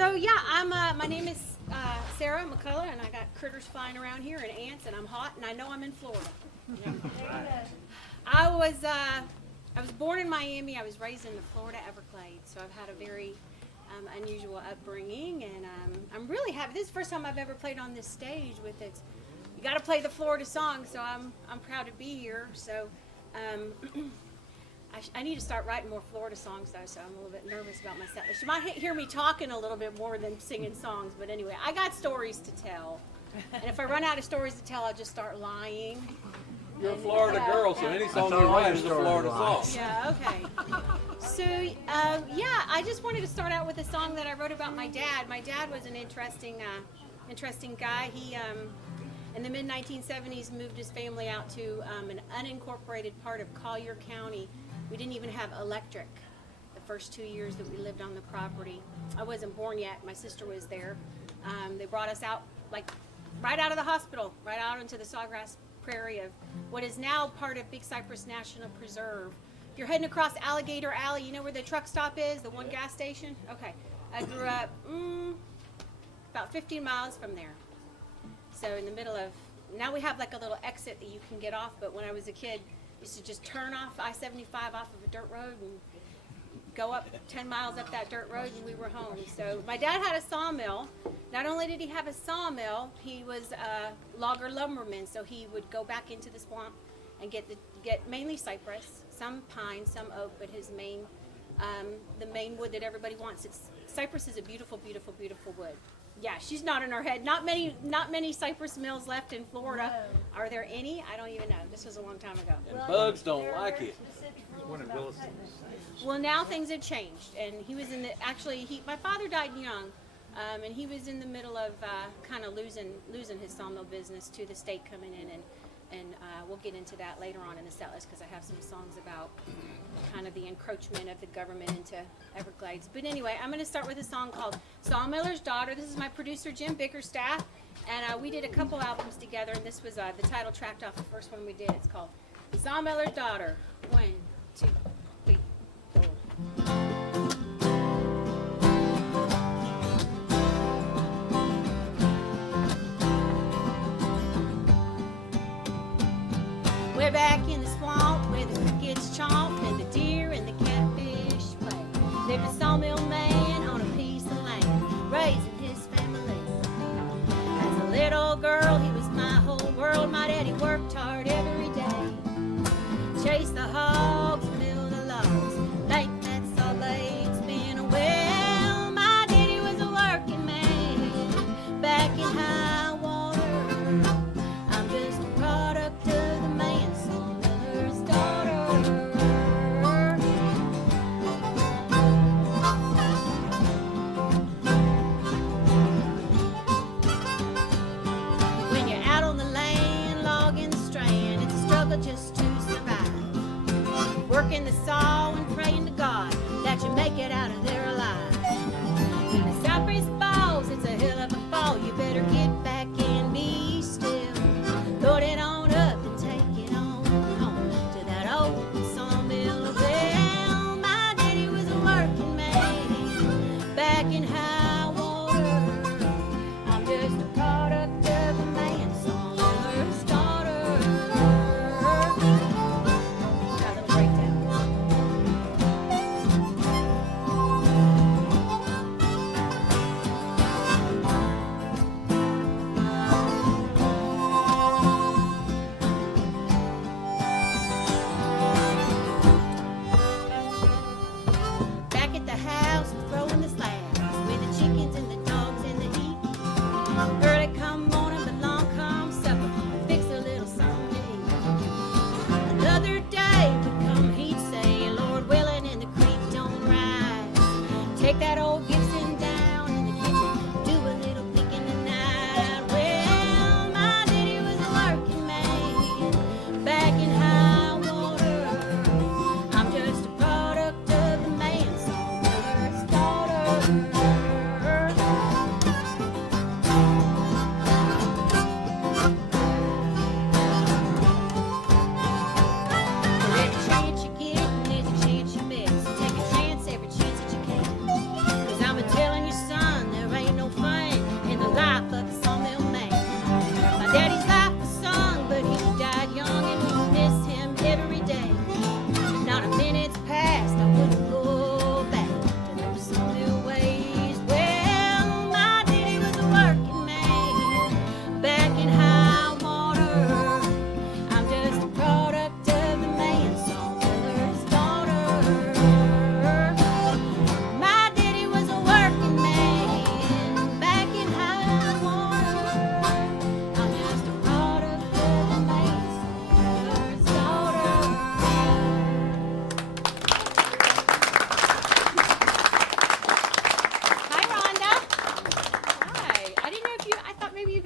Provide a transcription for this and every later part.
So yeah, my name is Sarah McCulloch, and I got critters flying around here and ants, and I'm hot, and I know I'm in Florida. Yeah. I was born in Miami. I was raised in the Florida Everglades, so I've had a very unusual upbringing, and I'm really happy. This is the first time I've ever played on this stage with it. You got to play the Florida song, so I'm proud to be here. So. I need to start writing more Florida songs, though, so I'm a little bit nervous about my set list. You might hear me talking a little bit more than singing songs, but anyway, I got stories to tell. And if I run out of stories to tell, I'll just start lying. You're a Florida girl, so any song you write is a Florida song. Yeah, okay. So, yeah, I just wanted to start out with a song that I wrote about my dad. My dad was an interesting guy. He, in the mid-1970s, moved his family out to an unincorporated part of Collier County. We didn't even have electric the first 2 years that we lived on the property. I wasn't born yet. My sister was there. They brought us out, like, right out of the hospital, right out into the sawgrass prairie of what is now part of Big Cypress National Preserve. If you're heading across Alligator Alley, you know where the truck stop is, the one gas station? Okay. I grew up about 15 miles from there. So in the middle of, now we have like a little exit that you can get off, but when I was a kid, used to just turn off I-75 off of a dirt road and go up 10 miles up that dirt road, and we were home. So my dad had a sawmill. Not only did he have a sawmill, he was a logger lumberman, so he would go back into the swamp and get mainly cypress, some pine, some oak, but his main, the main wood that everybody wants. Cypress is a beautiful, beautiful, beautiful wood. Yeah, she's nodding her head. Not many cypress mills left in Florida. No. Are there any? I don't even know. This was a long time ago. And bugs don't like it. Well, now things have changed, and he was in the my father died young, and he was in the middle of kind of losing his sawmill business to the state coming in, and we'll get into that later on in the set list because I have some songs about kind of the encroachment of the government into Everglades. But anyway, I'm going to start with a song called Sawmiller's Daughter. This is my producer, Jim Bickerstaff, and we did a couple albums together, and this was the title track off the first one we did. It's called Sawmiller's Daughter. 1, 2, 3, 4. We're back in the swamp where the crickets chomp and the deer and the catfish play. Lived a sawmill man on a piece of land, raising his family. As a little girl, he was my whole world. My daddy worked hard every day. Chased the hogs, milled the logs, make that saw blade spin a well. My daddy was a working man back in high water. I'm just a product of the man's sawmill.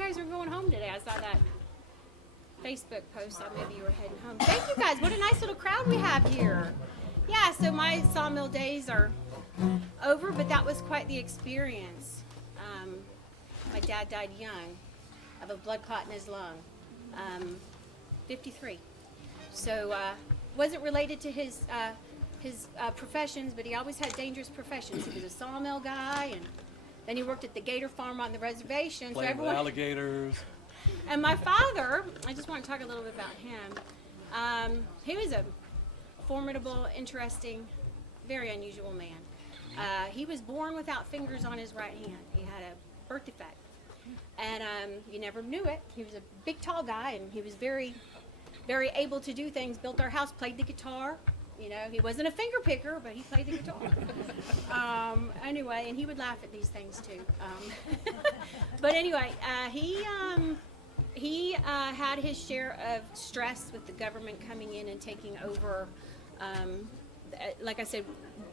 guys are going home today. I saw that Facebook post. Thought maybe you were heading home. Thank you guys. What a nice little crowd we have here. Yeah, so my sawmill days are over, but that was quite the experience. My dad died young of a blood clot in his lung, 53. So wasn't related to his professions, but he always had dangerous professions. He was a sawmill guy, and then he worked at the gator farm on the reservation. Playing with alligators. And my father, I just want to talk a little bit about him. He was a formidable, interesting, very unusual man. He was born without fingers on his right hand. He had a birth defect. And you never knew it. He was a big, tall guy, and he was very, very able to do things. Built our house, played the guitar. You know, he wasn't a finger picker, but he played the guitar. Anyway, and he would laugh at these things too. But anyway, he had his share of stress with the government coming in and taking over. Like I said,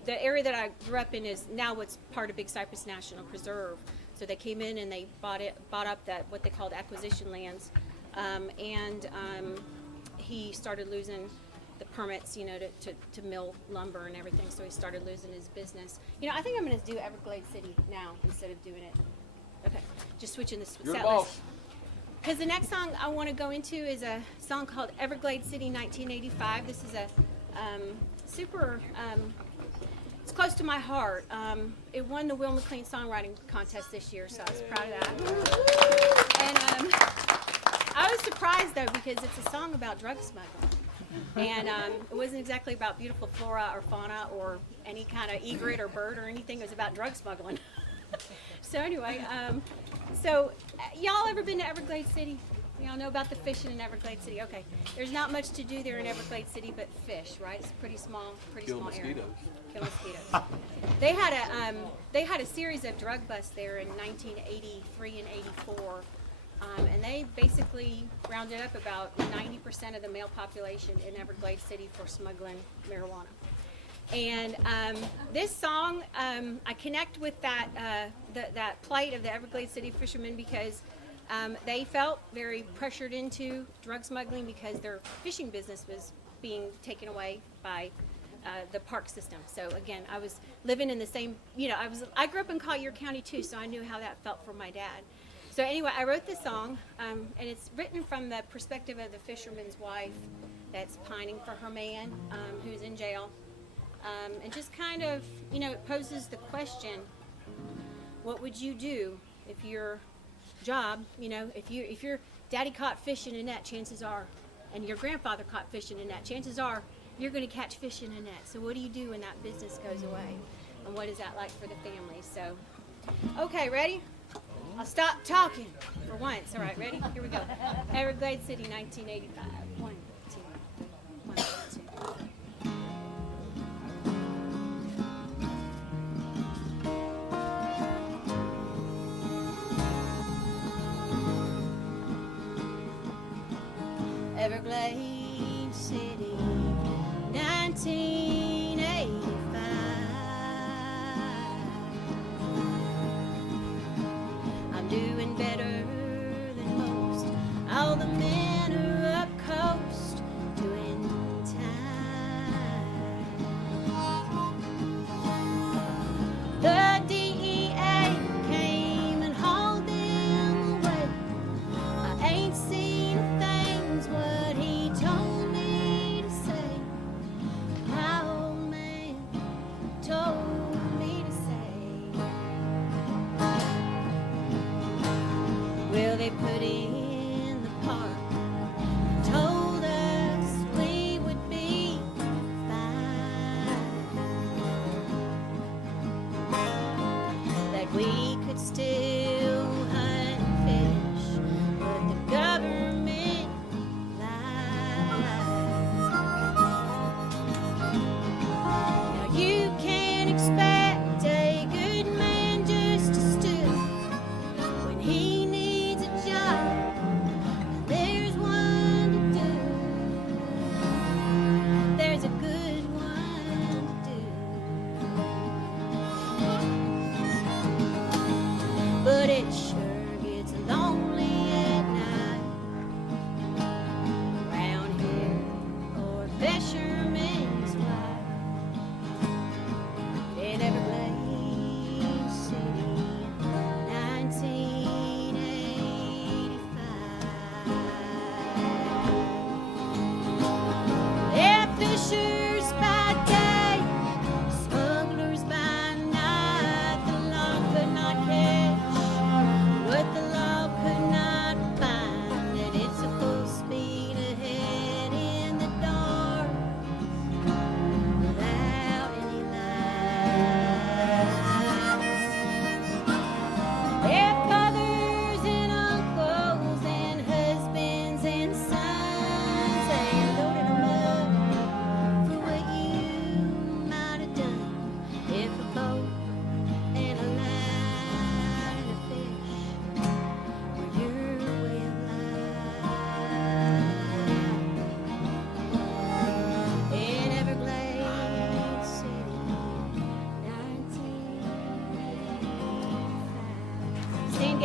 the area that I grew up in is now what's part of Big Cypress National Preserve. So they came in and they bought up that what they called acquisition lands, and he started losing the permits, you know, to mill lumber and everything. So he started losing his business. You know, I think I'm going to do Everglades City now instead of doing it. Okay, just switching the set list. Because the next song I want to go into is a song called Everglades City 1985. This is a super, it's close to my heart. It won the Will McLean Songwriting Contest this year, so I was proud of that. And I was surprised, though, because it's a song about drug smuggling. And it wasn't exactly about beautiful flora or fauna or any kind of egret or bird or anything. It was about drug smuggling. So anyway, y'all ever been to Everglades City? Y'all know about the fishing in Everglades City? Okay, there's not much to do there in Everglades City but fish, right? It's a pretty small area. Kill mosquitoes. They had a series of drug busts there in 1983 and 84. And they basically rounded up about 90% of the male population in Everglades City for smuggling marijuana. And this song, I connect with that plight of the Everglades City fishermen because they felt very pressured into drug smuggling because their fishing business was being taken away by the park system. So again, I was living in the same, you know, I grew up in Collier County too, so I knew how that felt for my dad. So anyway, I wrote this song, and it's written from the perspective of the fisherman's wife that's pining for her man who's in jail. And just kind of, you know, it poses the question, what would you do if your job, you know, if your daddy caught fish in a net, chances are, and your grandfather caught fish in a net, chances are you're going to catch fish in a net. So what do you do when that business goes away? And what is that like for the family? So, okay, ready? I'll stop talking for once. All right, ready? Here we go. Everglades City, 1985. 1, 2, 3. 1, 2. Everglades City, 1985. I'm doing better than most. All the men are up coast doing time. The DEA came and hauled them away. I ain't seen a thing's what he told me to say. My old man told me to say. Well, they put in the park, told us we would be fine, that we could still hunt and fish, but the government lied. Now you can't expect a good man just to stood when he needs a job, and there's one to do. There's a good one to do. But it sure gets lonely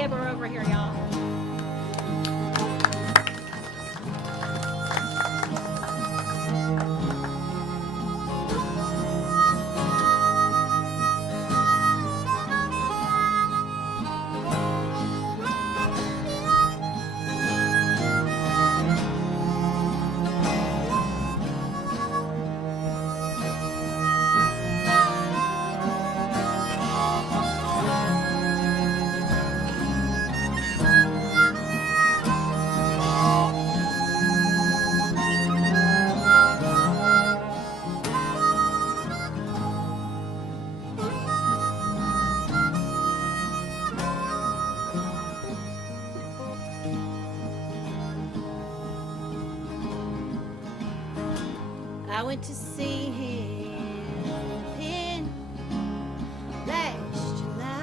Gazebo over here, y'all. I went to see him in last July.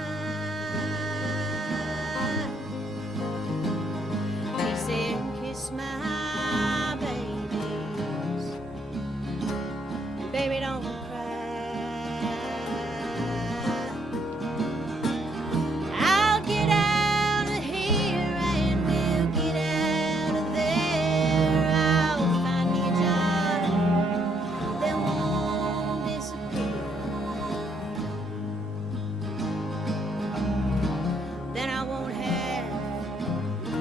He said, kiss my babies, and baby, don't cry. I'll get out of here and we'll get out of there. I'll find me a job that won't disappear. Then I won't have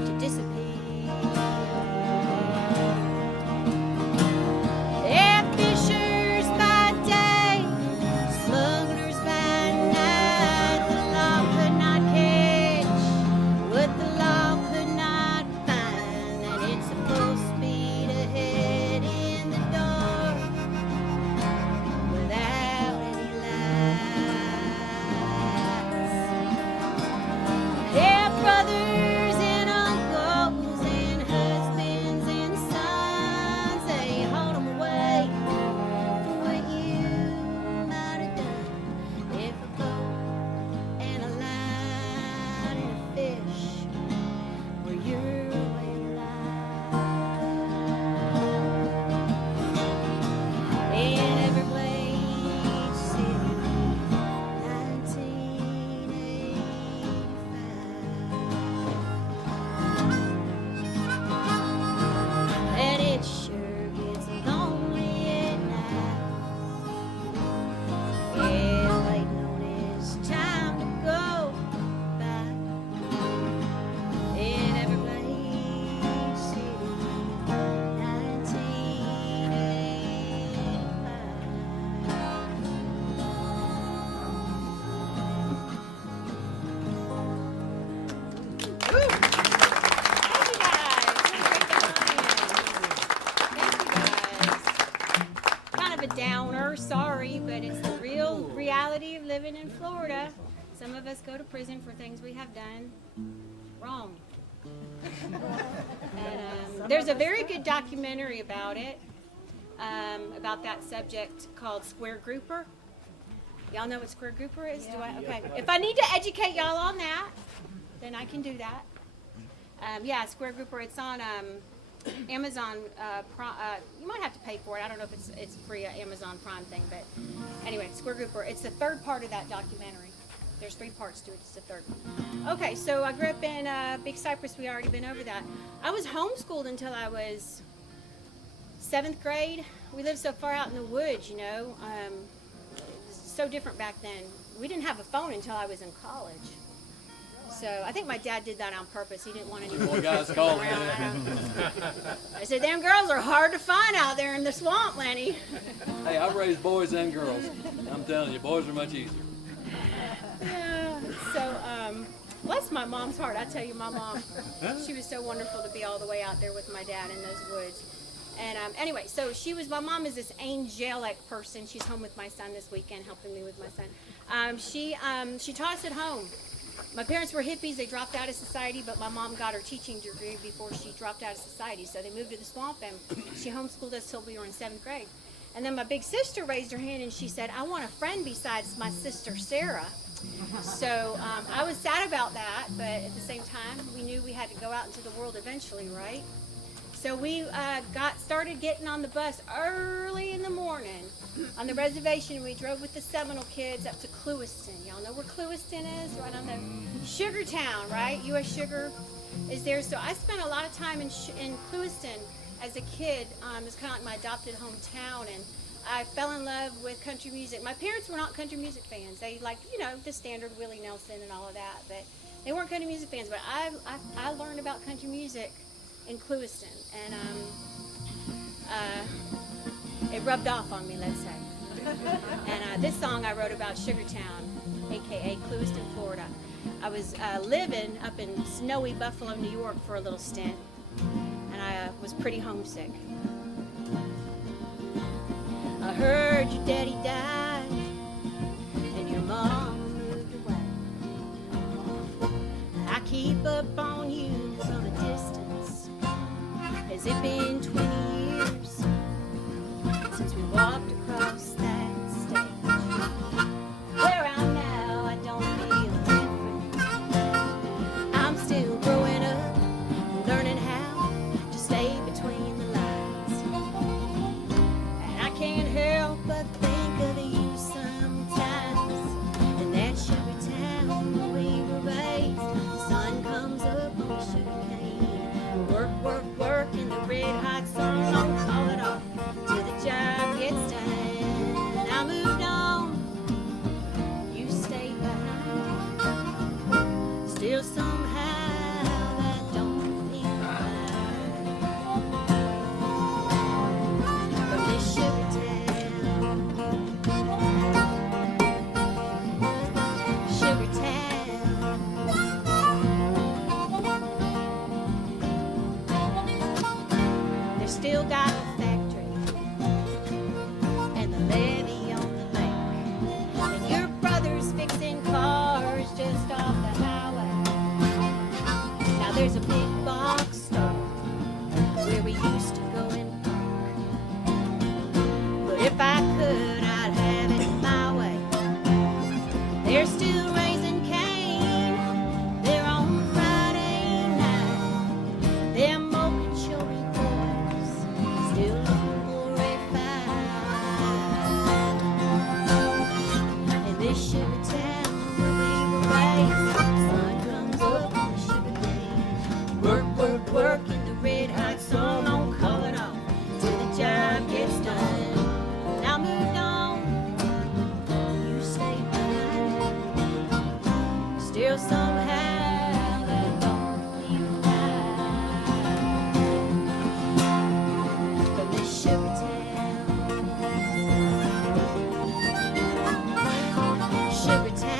to disappear. Yeah, fishers by day, smugglers by night. The law could not catch what the law could not find. And it's a full speed ahead in the dark without any lights. Yeah, brothers and uncles and husbands and sons, they hold 'em away for what you might have done. If a boat and a line and a fish were your way of life. In Everglades City, 1985. And it sure gets lonely at night. Yeah, waiting on his time to go back. In Everglades City, 1985. Woo! Thank you guys. Thank you guys. Kind of a downer, sorry, but it's the real reality of living in Florida. Some of us go to prison for things we have done wrong. And there's a very good documentary about it, about that subject called Square Grouper. Y'all know what Square Grouper is? Do I? Okay. If I need to educate y'all on that, then I can do that. Yeah, Square Grouper. It's on Amazon Prime. You might have to pay for it. I don't know if it's free Amazon Prime thing, but anyway, Square Grouper. It's the third part of that documentary. There's 3 parts to it. It's the third one. Okay, so I grew up in Big Cypress. We already been over that. I was homeschooled until I was 7th grade. We lived so far out in the woods, you know. It was so different back then. We didn't have a phone until I was in college. So I think my dad did that on purpose. He didn't want any more guys kids call around. me. I said, them girls are hard to find out there in the swamp, Lenny. Hey, I've raised boys and girls. I'm telling you, boys are much easier. Yeah. So, bless my mom's heart. I tell you, my mom, she was so wonderful to be all the way out there with my dad in those woods. And anyway, so my mom is this angelic person. She's home with my son this weekend, helping me with my son. She taught us at home. My parents were hippies. They dropped out of society, but my mom got her teaching degree before she dropped out of society. So they moved to the swamp, and she homeschooled us till we were in 7th grade. And then my big sister raised her hand, and she said, I want a friend besides my sister, Sarah. So I was sad about that, but at the same time, we knew we had to go out into the world eventually, right? So we started getting on the bus early in the morning on the reservation. We drove with the Seminole kids up to Clewiston. Y'all know where Clewiston is? Right on the Sugar Town, right? U.S. Sugar is there. So I spent a lot of time in Clewiston as a kid. It's kind of like my adopted hometown, and I fell in love with country music. My parents were not country music fans. They liked, the standard Willie Nelson and all of that, but they weren't country music fans. But I learned about country music in Clewiston, and it rubbed off on me, let's say. And this song I wrote about Sugartown, aka Clewiston, Florida. I was living up in snowy Buffalo, New York for a little stint, and I was pretty homesick. I heard your daddy died and your mom moved away. I keep up on you from a distance. Has it been 20 years since we walked across that stage? Where I'm now, I don't feel different. I'm still growing up, learning how to stay between the lines. And I can't help but think of you sometimes. In that sugar town where we were raised, the sun comes up on the sugar cane. Work, work, work in the red hot sun, don't call it off till the job gets done. I moved on, you stayed behind. Still somehow that don't feel right. From this sugar town, they still got the factory and the levee on the lake, and your brother's fixing cars just off the highway. Now there's a big box store where we used to go and park, but if I could, I'd have it my way. They're still raising cane there on Friday night. Them Okeechobee boys still look more refined. In this sugar town where we were raised, the sun comes up on the sugar cane. Work, work, work in the red hot sun, don't call it off till the job gets done. Now moved on, you stayed behind. Still somehow that don't feel right. From this sugar town, sugar town.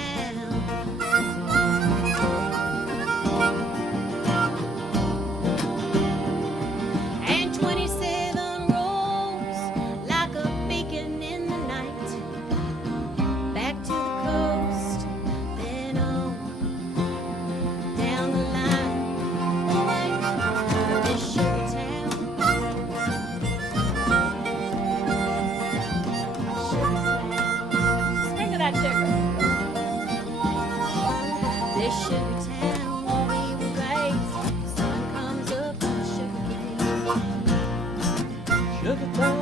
And 27 rolls like a beacon in the night. Back to the coast, then on down the line. From this sugar town, sugar town. Sprinkle that sugar. This sugar town where we were raised, the sun comes up on the sugar cane. Sugar town.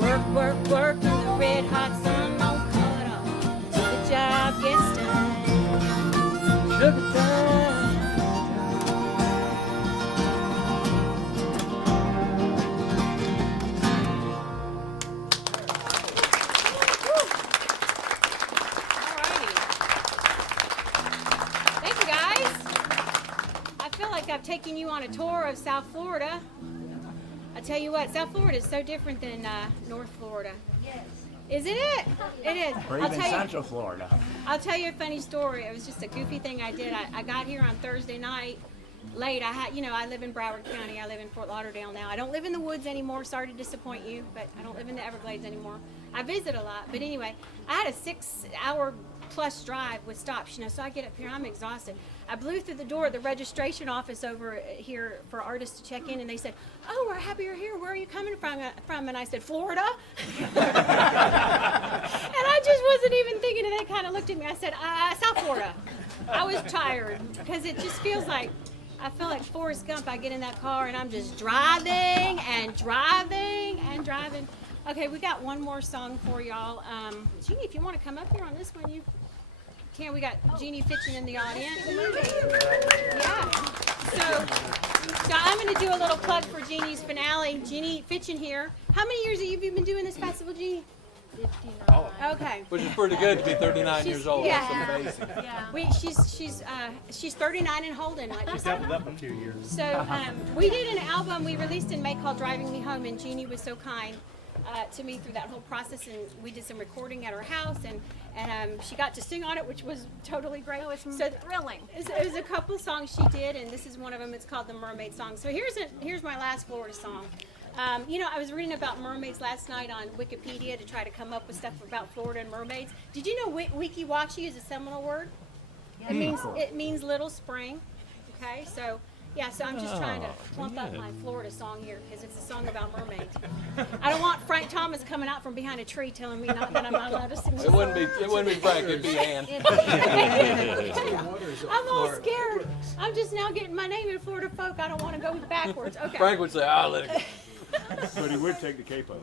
Work, work, work in the red hot sun, don't call it off till the job gets done. Sugar town. Alrighty. Thank you guys. I feel like I've taken you on a tour of South Florida. I tell you what, South Florida is so different than North Florida. Yes. Isn't it? It is. Or even Central Florida. I'll tell you a funny story. It was just a goofy thing I did. I got here on Thursday night late. I live in Broward County. I live in Fort Lauderdale now. I don't live in the woods anymore. Sorry to disappoint you, but I don't live in the Everglades anymore. I visit a lot. But anyway, I had a 6-hour plus drive with stops, so I get up here, I'm exhausted. I blew through the door at the registration office over here for artists to check in, and they said, "Oh, we're happy you're here. Where are you coming from?" And I said, "Florida." And I just wasn't even thinking, and they kind of looked at me. I said, "South Florida." I was tired because it just feels like, I feel like Forrest Gump. I get in that car and I'm just driving and driving and driving. Okay, we got one more song for y'all. Jeannie, if you want to come up here on this one, you can. We got Jeannie Fitchin in the audience. Yeah. So I'm going to do a little plug for Jeannie's finale. Jeannie Fitchin here. How many years have you been doing this festival, Jeannie? 59. Okay. Which is pretty good to be 39 years old. Yeah. That's amazing. Yeah. She's 39 and holding, like you said. Doubled up in 2 years. So we did an album we released in May called Driving Me Home, and Jeannie was so kind to me through that whole process, and we did some recording at her house, and she got to sing on it, which was totally great. It was so thrilling. It was a couple songs she did, and this is one of them. It's called the Mermaid Song. So here's my last Florida song. I was reading about mermaids last night on Wikipedia to try to come up with stuff about Florida and mermaids. Did you know Wikiwachi is a Seminole word? It means little spring. Okay, so I'm just trying to plump up my Florida song here because it's a song about mermaids. I don't want Frank Thomas coming out from behind a tree telling me that I'm not allowed to sing. It wouldn't be Frank, it'd be Ann. I'm all scared. I'm just now getting my name in Florida folk. I don't want to go backwards. Okay. Frank would say, "I'll let it go." But he would take the capo.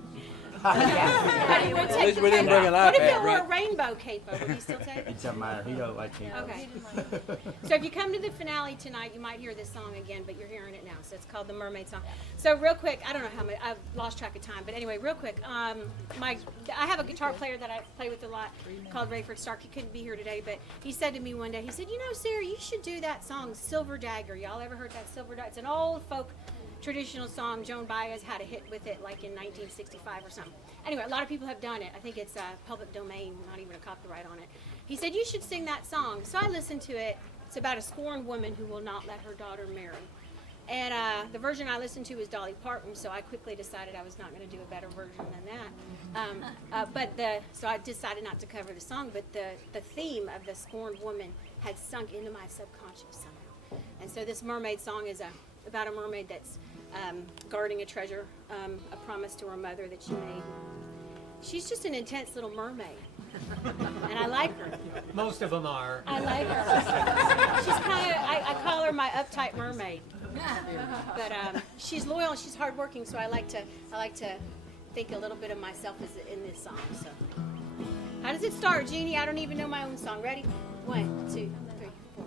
At least we didn't bring an What if iPad, it were a right? rainbow capo? Would you still take it? It doesn't matter. He don't like capo. Okay. So if you come to the finale tonight, you might hear this song again, but you're hearing it now. So it's called the Mermaid Song. So real quick, I don't know how much, I've lost track of time, but anyway, real quick, I have a guitar player that I play with a lot called Rayford Stark. He couldn't be here today, but he said to me one day, he said, Sarah, you should do that song, Silver Dagger. Y'all ever heard that Silver Dagger? It's an old folk traditional song. Joan Baez had a hit with it like in 1965 or something. Anyway, a lot of people have done it. I think it's public domain, not even a copyright on it. He said, you should sing that song. So I listened to it. It's about a scorned woman who will not let her daughter marry. And the version I listened to was Dolly Parton, so I quickly decided I was not going to do a better version than that. So I decided not to cover the song, but the theme of the scorned woman had sunk into my subconscious somehow. And so this mermaid song is about a mermaid that's guarding a treasure, a promise to her mother that she made. She's just an intense little mermaid, and I like her. Most of them are. I like her. She's kind of, I call her my uptight mermaid. But she's loyal and she's hardworking, so I like to think a little bit of myself as in this song. So, how does it start, Jeannie? I don't even know my own song. Ready? 1, 2, 3, 4.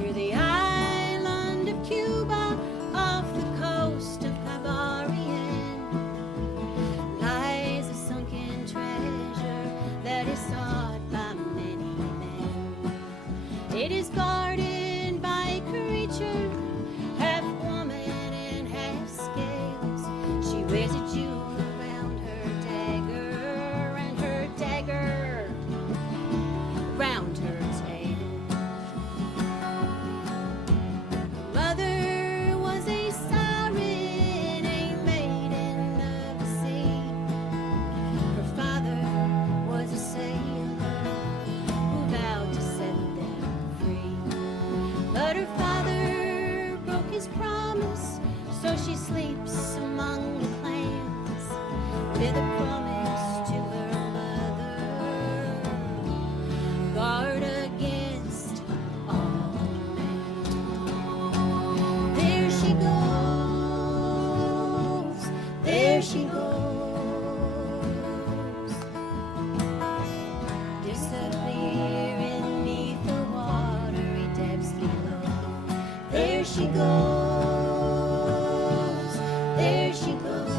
Near the island of Cuba, off the coast of Cabarian, lies a sunken treasure that is sought by many men. It is guarded by a creature, half woman and half scales. She wears a jewel around her dagger, and her dagger around her tail. Mother was a siren, a maiden of the sea. Her father was a sailor who vowed to set them free. But her father broke his promise, so she sleeps among the clams with a promise to her mother. Guard against all men. There she goes, there she goes, disappearing beneath the watery depths below. There she goes, there she goes,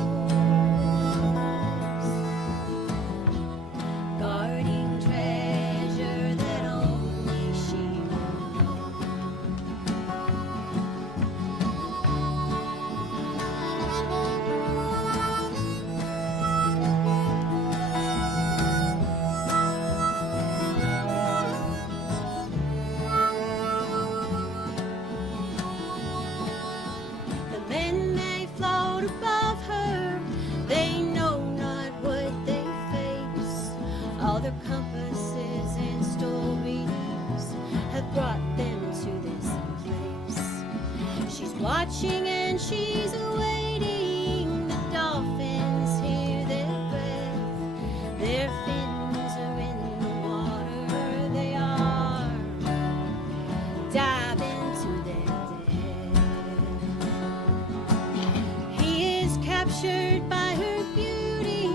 guarding treasure that only she will know. The men may float above her, captured by her beauty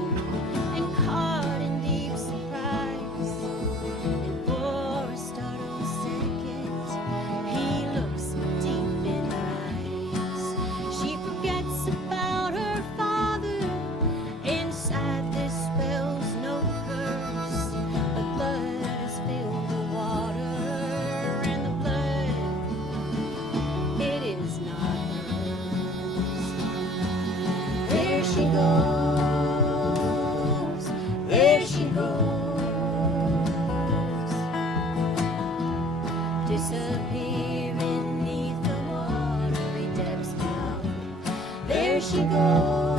and caught in deep surprise. And for a startled second, he looks deep in her eyes. She forgets about her father. Inside this spell's no curse, but blood has filled the water, and the blood, it is not hers. There she goes, there she goes, disappearing 'neath the watery depths now. There she goes.